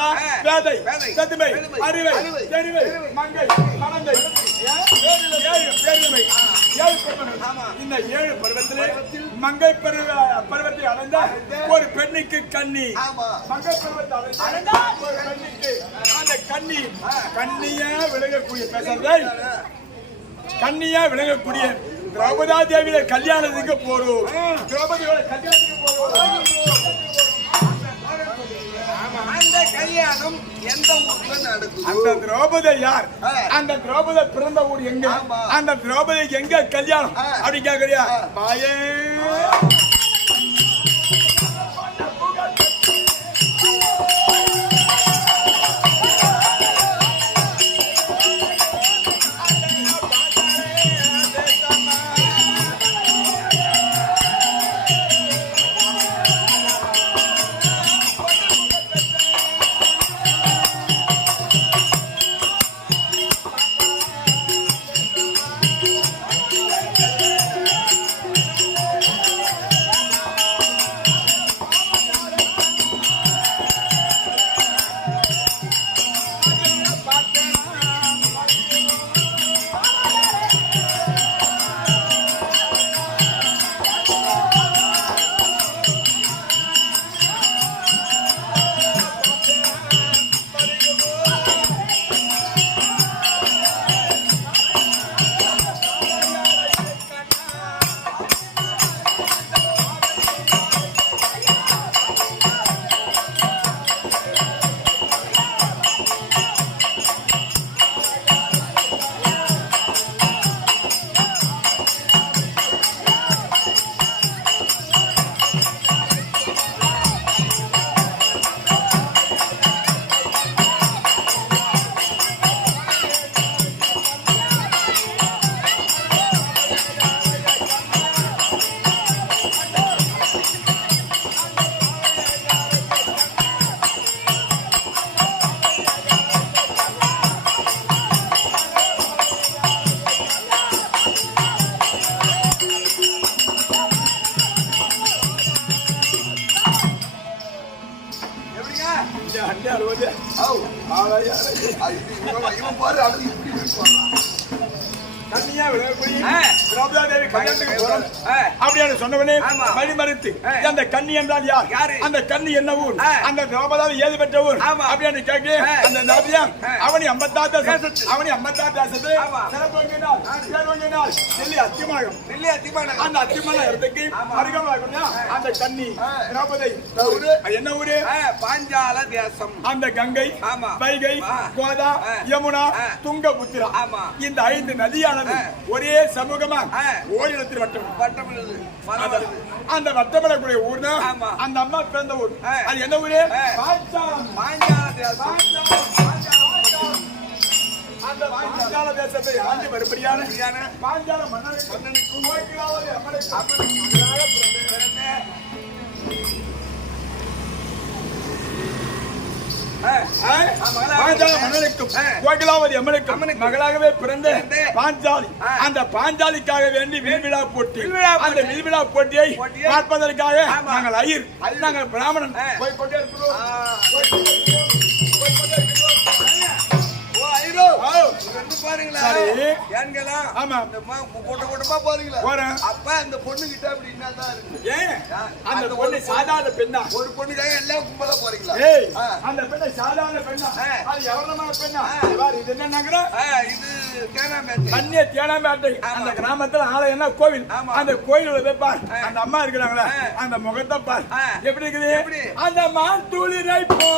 ஆ. வேதை சதுமை அறிவை தெரிவை மங்கை மணந்தை ஏன்? ஏழு ஏழு பருவங்கள். இந்த ஏழு பருவத்திலே மங்கை பருவ பருவத்தை அடைந்த ஒரு பெண்ணுக்கு கண்ணி. மங்கை பருவத்தை அடைந்த ஒரு பெண்ணுக்கு அந்த கண்ணி கண்ணியா விளங்கக்கூடிய பேசுறதை கண்ணியா விளங்கக்கூடிய திரௌபதா தேவியோட கல்யாணத்துக்கு போறோம். திரௌபதியோட கல்யாணத்துக்கு போறோம். அந்த கல்யாணம் எந்த ஊர்ல நடக்குது அந்த திரௌபதி யார். அந்த திரௌபதி பிறந்த ஊர் எங்க. அந்த திரௌபதி எங்க கல்யாணம். அப்படி கேக்குறியா. மாயே பாரு அது இப்படி இருப்பான் கண்ணியா விளங்கக்கூடிய ஆ. திரௌபதா தேவி கல்யாணத்துக்கு போறோம் ஆ. அப்படியான சொன்னவனே ஆமா. வழிமறித்து ஆ. அந்த கன்னி என்றால் யார்? அந்த கன்னி என்ன ஊர். அந்த திரௌபதாவை ஏது பெற்ற ஊர். அப்படின்னு கேட்க. அந்த நாபியா ஆ. அவனி ஐம்பத்தாறு. அவனி ஐம்பத்தாறு தேசத்து டெல்லி அத்திமாகம் நெல்லியா தீபாவளி அந்த அத்திமலை இடத்துக்கு அந்த. திரௌபதி? அது என்ன ஊரு பாஞ்சால தேசம் அந்த கங்கை. வைகை. கோதா. யமுனா ஆ. துங்கபுத்திரா. இந்த ஐந்து நதியானது ஒரே சமூகமா. ஓரிடத்தில் வட்டம். மரம் அந்த- வட்டமடக்கூடிய ஊர் தான். அந்த அம்மா பிறந்த ஊர். அது என்ன ஊரு. அந்த பாஞ்சால தேசத்தை ஆண்டு மறுபடியான பாஞ்சால மன்னனுக்கு. மன்னனுக்கு. அம்மனுக்கு அப்பனுக்கு மகளாக பிறந்த ஆ, ஆ? ஆ, மகளாக பாஞ்சால பிறந்த- மன்னனுக்கும் ஆ. கோகிலாவதி அம்மனுக்கும் அம்மனுக்கு மகளாகவே பிறந்த பாஞ்சாலி. அந்த பாஞ்சாலிக்காக வேண்டி வில்விழா போட்டி. அந்த வில்விழா போட்டியை பார்ப்பதற்காக. நாங்கள் ஐயர். நாங்கள் பிராமணன். போய் கொண்டே இருக்கிறோம் பாருங்களா. ஏன்களா ஆமா. இந்த கூட்ட கூட்டமா பாருங்களா போறேன். அப்ப அந்த பொண்ணு கிட்ட அப்படி என்னதான் இருக்கு. அந்த பொண்ணு சாதாரண பெண்ணா ஒரு பொண்ணுக்காக எல்லாம் கும்பலா போறீங்களா. அந்த பெண்ணை சாதாரண பெண்ணா. அது எவரமான பெண்ணா இது என்னங்கிற ஆ, இது தேனாம்பேட்டை கண்ணிய தேனாம்பேட்டை. அந்த கிராமத்துல ஆலயம் கோவில். அந்த கோயிலுள்ள போய் பார். அந்த அம்மா இருக்கிறாங்களா. அந்த முகத்தை பார். எப்படி இருக்குது? அந்த மான் துளிரை போ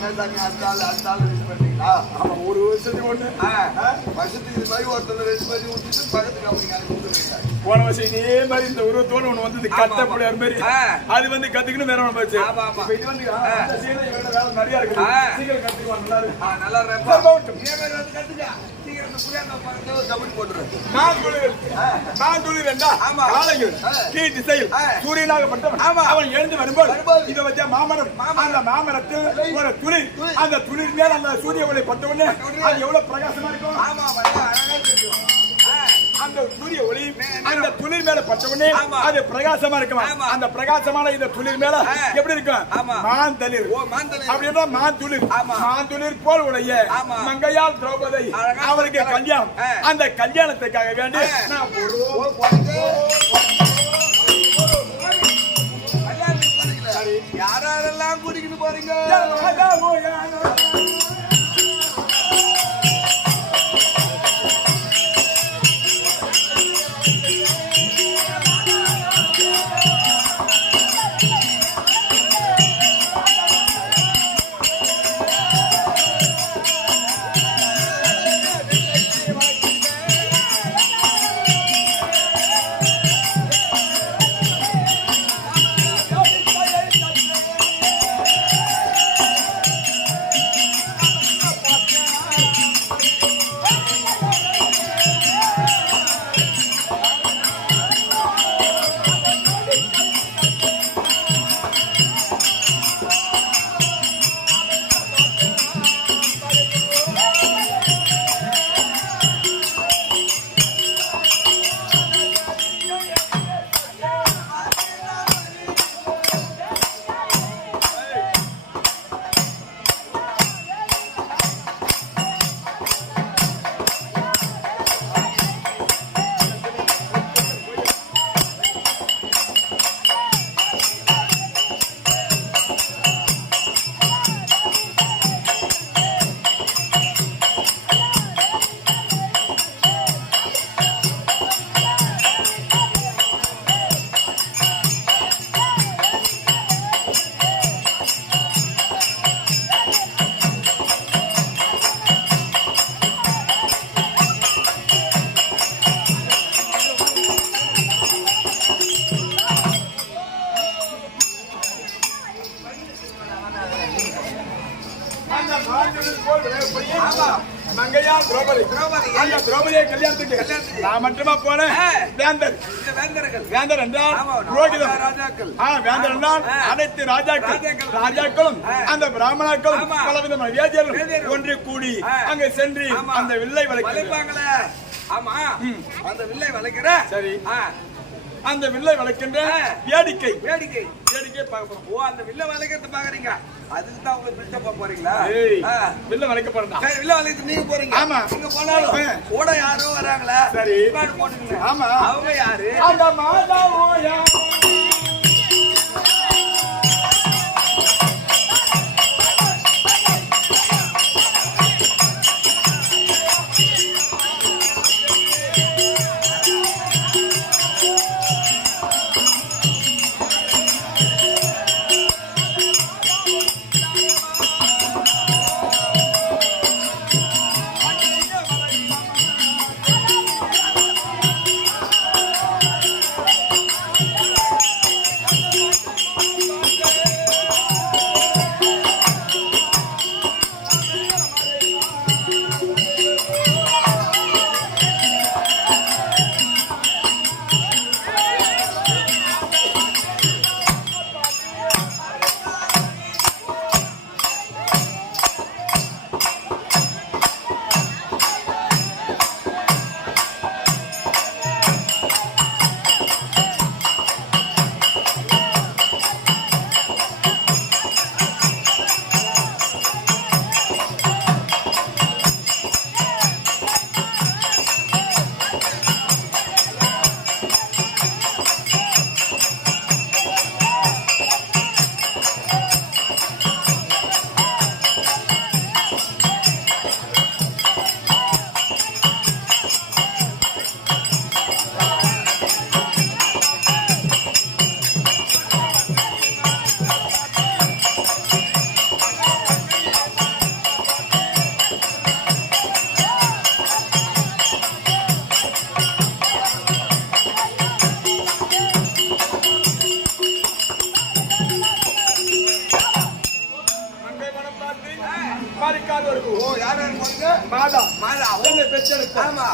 பண்ணீங்களா ஆமா, ஒரு வருஷத்துக்கு ஆ? வருஷத்துக்கு இது மாதிரி ஒருத்தர் ரெண்டு மாதிரி விட்டுட்டு. போன வருஷம் இதே மாதிரி இந்த உருவத்தோட ஒண்ணு வந்து கட்டப்படியார் மாதிரி. அது வந்து கத்துக்கணும் வேற ஒண்ணு போச்சு. ஆமா, ஆமா. இப்ப இது வந்து நிறைய நல்லா இருக்கு. ஆ, நல்லா சரி, மாமரம். அந்த மாமரத்தில் ஒரு துளிர். அந்த துளிர் மேல அந்த சூரிய ஒளி பட்ட உடனே உடனே. அது எவ்வளவு பிரகாசமா இருக்கும்? சூரிய ஒளி அந்த துளிர் மேல பட்ட உடனே ஆமா. அது பிரகாசமா இருக்குமா. அந்த பிரகாசமான இந்த துளிர் மேல. எப்படி இருக்கும். மாந்தளிர். அப்படின்னா மாந்துளிர். மாந்துளிர் போல் உடைய. மங்கையால் திரௌபதி அவருக்கு. கல்யாணம். அந்த கல்யாணத்துக்காக வேண்டி. நான் யாரெல்லாம் கூட்டிக்கிட்டு போறீங்க நான் மட்டுமா போனேன். வேந்தர் வேந்தர் என்றால் புரோகிதம் வேந்தர் என்றால். அனைத்து ராஜாக்கள் ராஜாக்கள். ராஜாக்களும். அந்த பிராமணர்களும் ஆமா. பலவிதமான வேதியர்களும் வேதியர்கள். ஒன்று கூடி. அங்கே சென்று. அந்த வில்லை வளைக்கிறார் வளைப்பாங்களே ஆமா அந்த வில்லை வளைக்கிற சரி. அந்த வில்லை வளைக்கின்ற. வேடிக்கை வேடிக்கை வேடிக்கை பார்க்க போறோம் ஓ அந்த வில்ல வளைக்கிறத பாக்குறீங்க அதுக்கு தான் உங்களுக்கு பிடிச்சப்பா போறீங்களா. வில்லை வளைக்க சரி வில்ல வளைத்து நீங்க போறீங்க ஆமா. நீங்க போனாலும். கூட யாரோ வராங்களா சரி. பாட்டு போட்டுக்கங்க ஆமா. அவங்க யாரு அந்த மாதாவோயா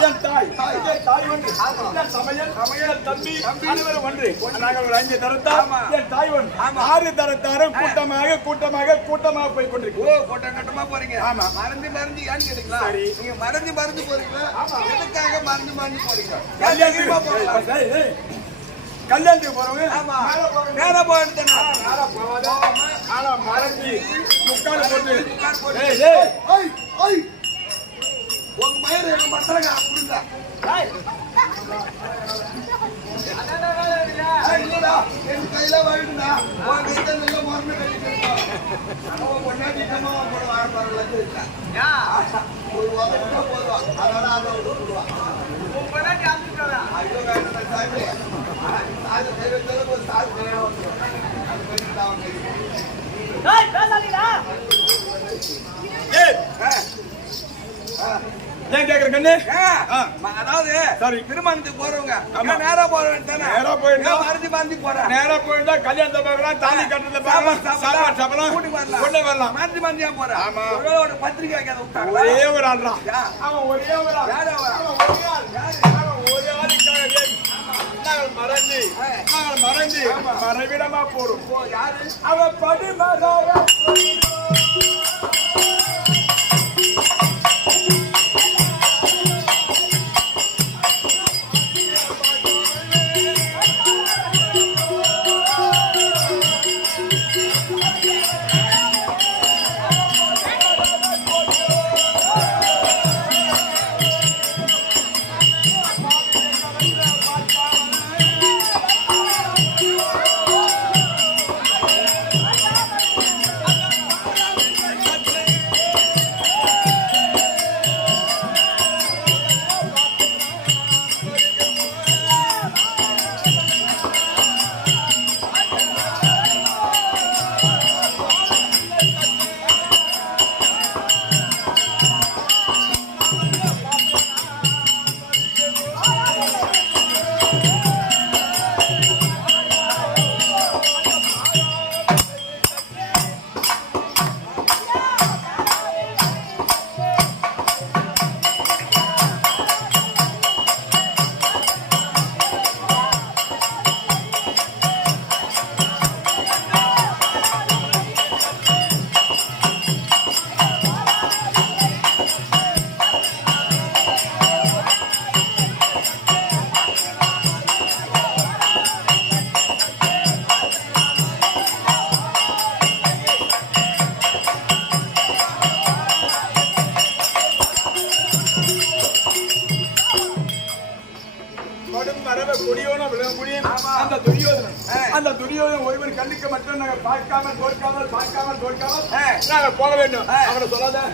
என் தாய் தாய். ஒன்று. சமையல் என் தம்பி அனைவரும் ஒன்று. நாங்கள் ஒரு அஞ்சு தரத்தார். என் தாய் ஒன்று. ஆறு தரத்தாரும் கூட்டமாக கூட்டமாக கூட்டமாக போய் ஓ கொண்டிருக்கிறோம். கூட்டம் கட்டமா போறீங்க. ஆமா. மறந்து மறந்து ஏன்னு கேட்டீங்களா. நீங்க மறந்து மறந்து போறீங்களா? எதுக்காக மறந்து மறந்து போறீங்க? கல்யாணத்துக்கு போறவங்க ஆமா. மேல போயிட்டு மறைஞ்சி முக்கால் போட்டு. மயிர் எங்க மத்தலங்க புடுங்க இல்லடா. என் கையில வாங்கிட்டுடா. உன் கையில நல்ல மருந்து கட்டிட்டு ஒரு அதனால அதை ஐயோ சாமி அது ஏன் கேக்குற கண்ணு? ஆ. அதாவது சரி. திருமணத்துக்கு போறவங்க. ஏன் நேரா போறவங்க தானே? நேரா போயிட்டா. ஏன் மறந்து மறந்து போறேன் நேரா போயிட்டா கல்யாணத்தை பார்க்கலாம் தாலி கட்டுறத பார்க்கலாம் சாப்பாடு சாப்பிடலாம். கூட்டி வரலாம். கொண்டு வரலாம். மறந்து மறந்து ஏன் போறேன் ஆமா. ஒருவேளை ஒரு பத்திரிக்கை வைக்காத விட்டாங்களா? ஒரே ஒரு ஆள்ரா யா. அவன் ஒரே ஒரு ஆள். யாரு அவன்? ஒரே ஆள். ஒரே ஆளுக்காக நாங்கள் மறைஞ்சு ஆ. நாங்கள் மறைஞ்சு மறைவிடமா போறோம். யாரு? அவன் படி மகாரா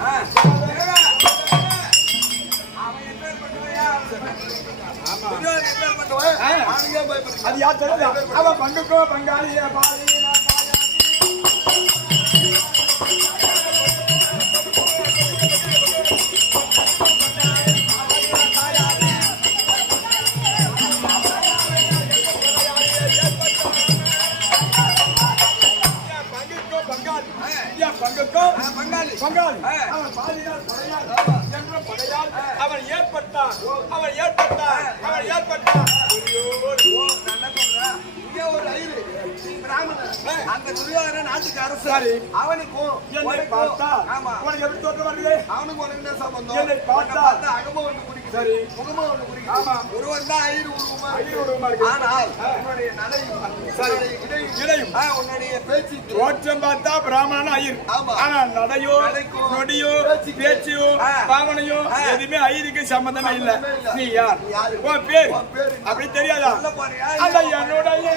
ஆ. அவனுக்கு ஏன் பயப்படுறீங்க அது யார் தெரியுதா அவன் பங்குக்கோ பங்காளிய பாதி. ஏற்பட்டார் அவர் ஏற்பட்டார் ஏற்பட்டான் ஓ, நான் என்ன சொல்றேன்? இங்கே ஒரு ஐயரு, பிராமணன். அந்த துரியோதனன் நாட்டுக்கு அரசு. அவனுக்கும் உனக்கு எப்படி தோற்றம் வருது அவனுக்கு உனக்கு என்ன சம்பந்தம் என்னை பார்த்தா ஒண்ணு குறிக்குது சரி. ஆமா. ஒருவன் தான் ஐயர் உருவமா ஐயர் உருவமா இருக்கு. ஆனால் ஆ. உன்னுடைய நடையும் சரி. இடையும் இடையும். உன்னுடைய பேச்சு தோற்றம் பார்த்தா பிராமணன் ஐயர் ஆமா. ஆனா நடையோ நொடியோ பேச்சையோ. பாவனையோ. எதுவுமே ஐயருக்கு சம்பந்தமே இல்ல. நீ யார்? உன் பேர்? அப்படி தெரியாதா? அந்த என்னுடைய